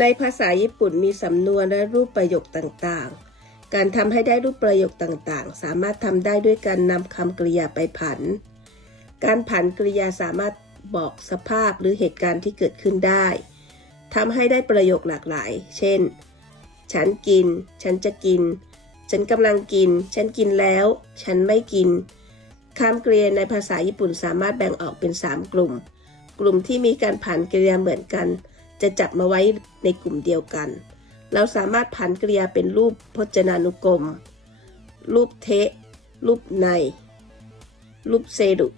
ในภาษาญี่ปุ่นมีสำนวนและรูปประโยคต่างๆ การทำให้ได้รูปประโยคต่างๆ สามารถทำได้ด้วยการนำคำกริยาไปผัน การผันกริยาสามารถบอกสภาพหรือเหตุการณ์ที่เกิดขึ้นได้ทำให้ได้ประโยคหลากหลาย เช่น ฉันกิน ฉันจะกิน ฉันกำลังกิน ฉันกินแล้ว ฉันไม่กินคำกริยาในภาษาญี่ปุ่นสามารถแบ่งออกเป็น 3 กลุ่ม กลุ่มที่มีการผันกริยาเหมือนกัน จะจับมาไว้ในกลุ่มเดียวกัน เราสามารถผันกริยาเป็นรูปพจนานุกรม รูปเทะ รูปใน รูปเซดุ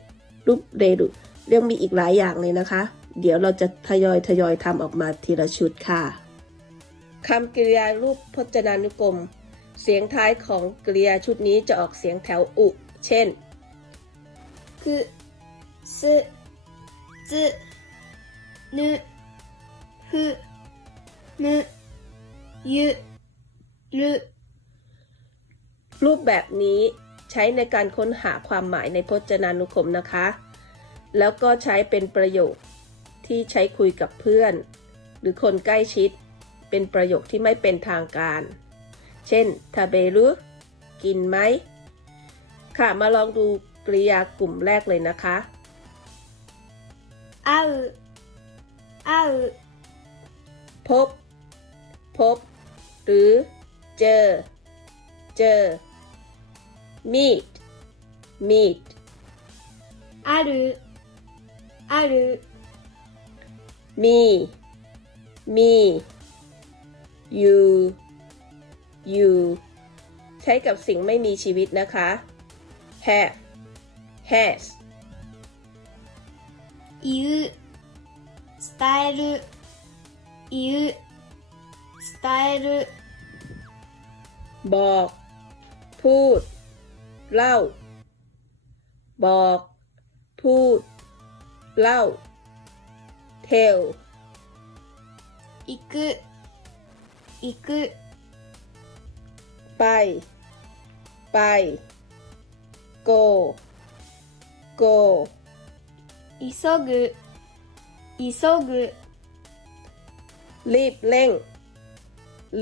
รูปเรดุยังมีอีกหลายอย่างเลยนะคะ เดี๋ยวเราจะทยอยทยอยทำออกมาทีละชุดค่ะคำกริยารูปพจนานุกรม เสียงท้ายของกริยาชุดนี้จะออกเสียงแถวอุ เช่น คือซึซึนึ ふむゆる รูปแบบนี้ใช้ในการค้นหาความหมายในพจนานุกรมนะคะ แล้วก็ใช้เป็นประโยคที่ใช้คุยกับเพื่อน หรือคนใกล้ชิด เป็นประโยคที่ไม่เป็นทางการ เช่นทาเบรุกินไหม ค่ะ มาลองดูกริยากลุ่มแรกเลยนะคะ あうあう พบ พบ หรือ เจอ เจอ meet meet あるある มี มี you you ใช้กับสิ่งไม่มีชีวิตนะคะ have has 言う伝える 言う伝える บอก พูด เล่า บอก พูด เล่า tell 行く行く ไป ไป go go 急ぐ急ぐ รีบเร่ง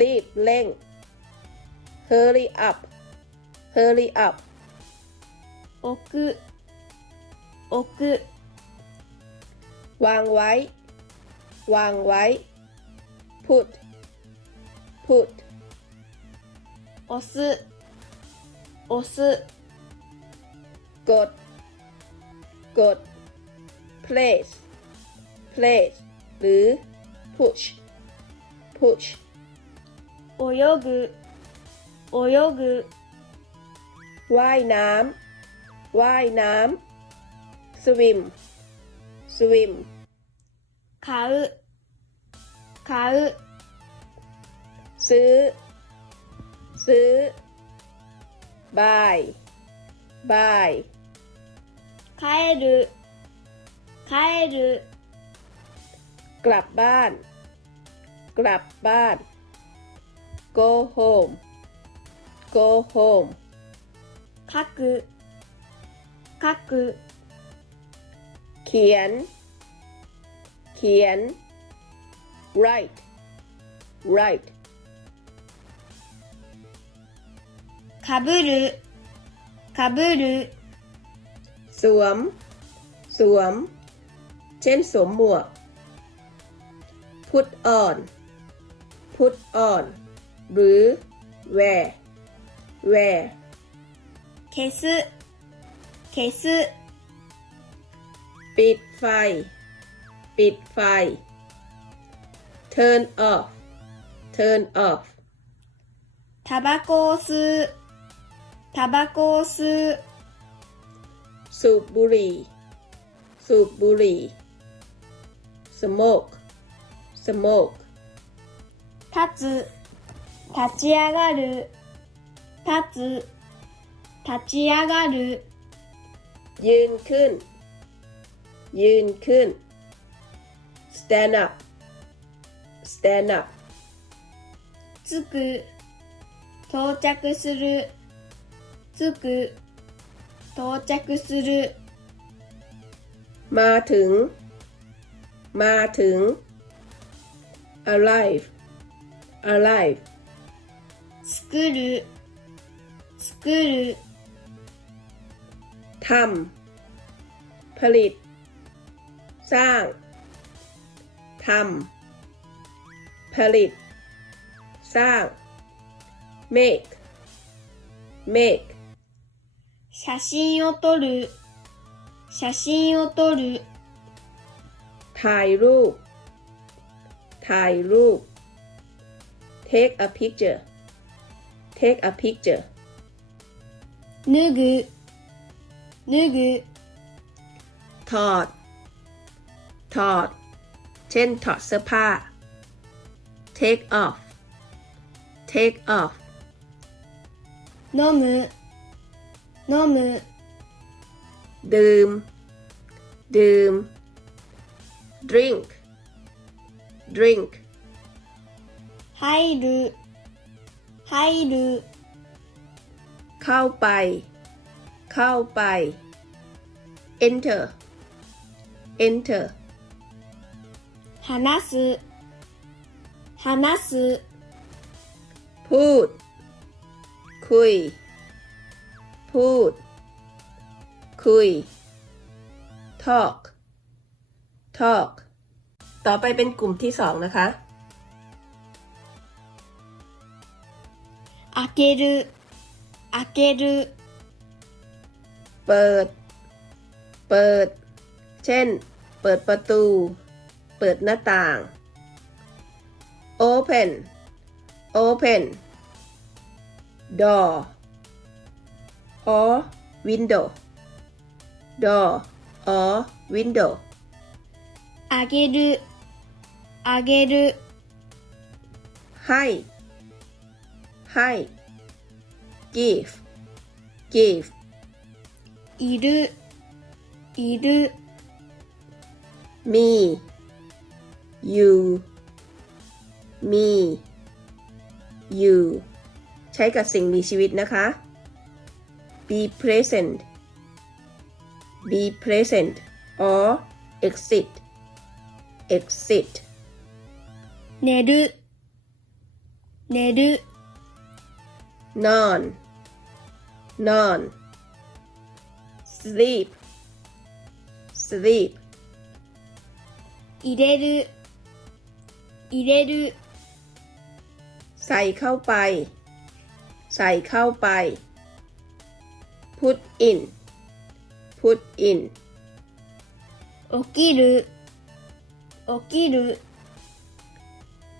รีบเร่ง hurry up hurry up 置く置く วางไว้ วางไว้ put put 押す押す กด กด place place หรือ push push 泳ぐ泳ぐ ว่ายน้ำ ว่ายน้ำ swim swim 買う買う ซื้อ ซื้อ buy buy 帰る帰る กลับบ้าน กลับบ้าน go home go home 書く書く เขียน เขียน write write かぶるかぶる สวม สวม เช่นสวมหมวก put on put on หรือ wear wear 消す消す ปิดไฟ ปิดไฟ turn off turn off タバコを吸うタバコを吸う สูบบุหรี่ สูบบุหรี่ smoke smoke 立つ立ち上がる立つ立ち上がる ยืนขึ้น ยืนขึ้น stand up stand up 着く到着する着く到着する มาถึง มาถึง alive alive 作る作る ทำ ผลิต สร้าง ทำ ผลิต สร้าง make make 写真を撮る写真を撮る ถ่ายรูป ถ่ายรูป take a picture take a picture 脱ぐ脱ぐ ถอด ถอด เช่น ถอดเสื้อผ้า take off take off 飲む飲む ดื่ม ดื่ม drink drink 入る入る เข้าไป เข้าไป enter enter 話す話す พูด คุย พูด คุย talk talk ต่อไปเป็นกลุ่มที่สองนะคะ 開ける開ける เปิด เปิด เช่น เปิดประตู เปิดหน้าต่าง open open door or window door or window あげるあげる ให้ ให้ give give いるいる me you me you ใช้กับสิ่งมีชีวิตนะคะ be present be present or exit exit 寝る寝る นอน นอน sleep sleep 入れる入れる ใส่เข้าไป ใส่เข้าไป put in put in 起きる起きる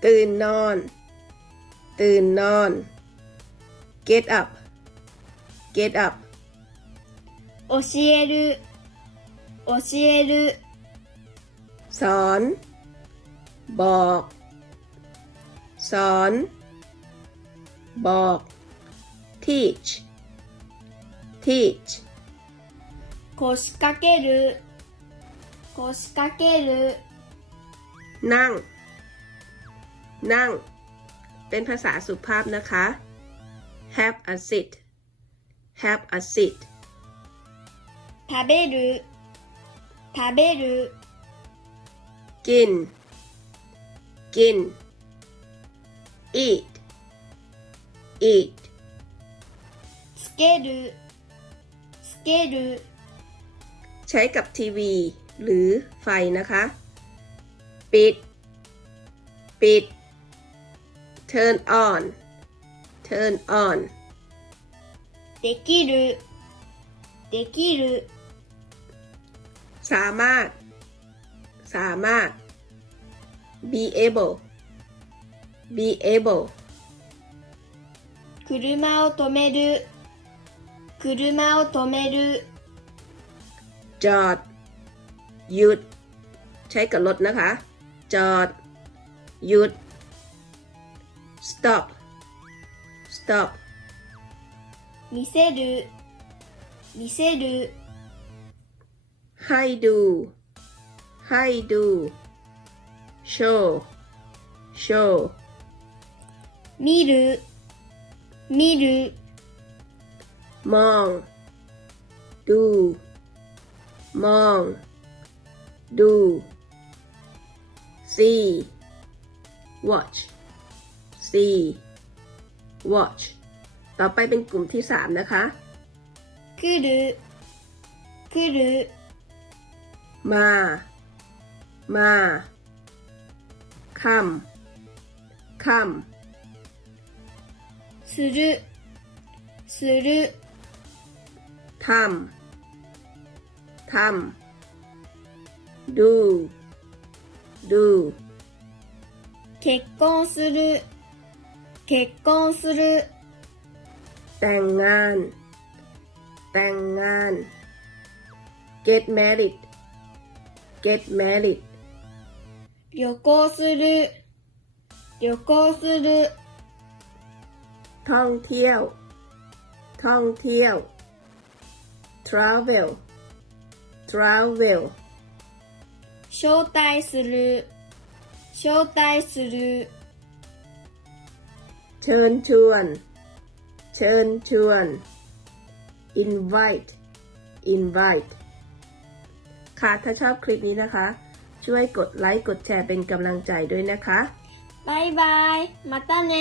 ตื่นนอน ตื่นนอน get up get up 教える教える สอน บอก สอน บอก teach teach 腰掛ける腰掛ける นั่ง นั่ง เป็นภาษาสุภาพนะคะ have a seat have a seat 食べる食べる กิน กิน eat eat つけるつける ใช้กับทีวี หรือไฟนะคะ ปิด ปิด turn on turn on できるできる สามารถ สามารถ be able be able 車を止める車を止める จอด หยุด ใช้กับรถนะคะ จอด หยุด stop した見せる。見せる。入る入る show. Show. 見る。見る。Do. Do. See. Watch. See. watch ต่อไปเป็นกลุ่มที่สามนะคะ 来る来る มา มา come come するするทำ ทำ do do 結婚する 結婚する แต่งงาน แต่งงาน get married get married 旅行する旅行する ท่องเที่ยว ท่องเที่ยว travel travel 招待する招待する เ ชิญชวน เชิญชวน invite invite ค่ะ ถ้าชอบคลิปนี้นะคะ ช่วยกดไลค์ กดแชร์เป็นกำลังใจด้วยนะคะบายบาย มาต้าเน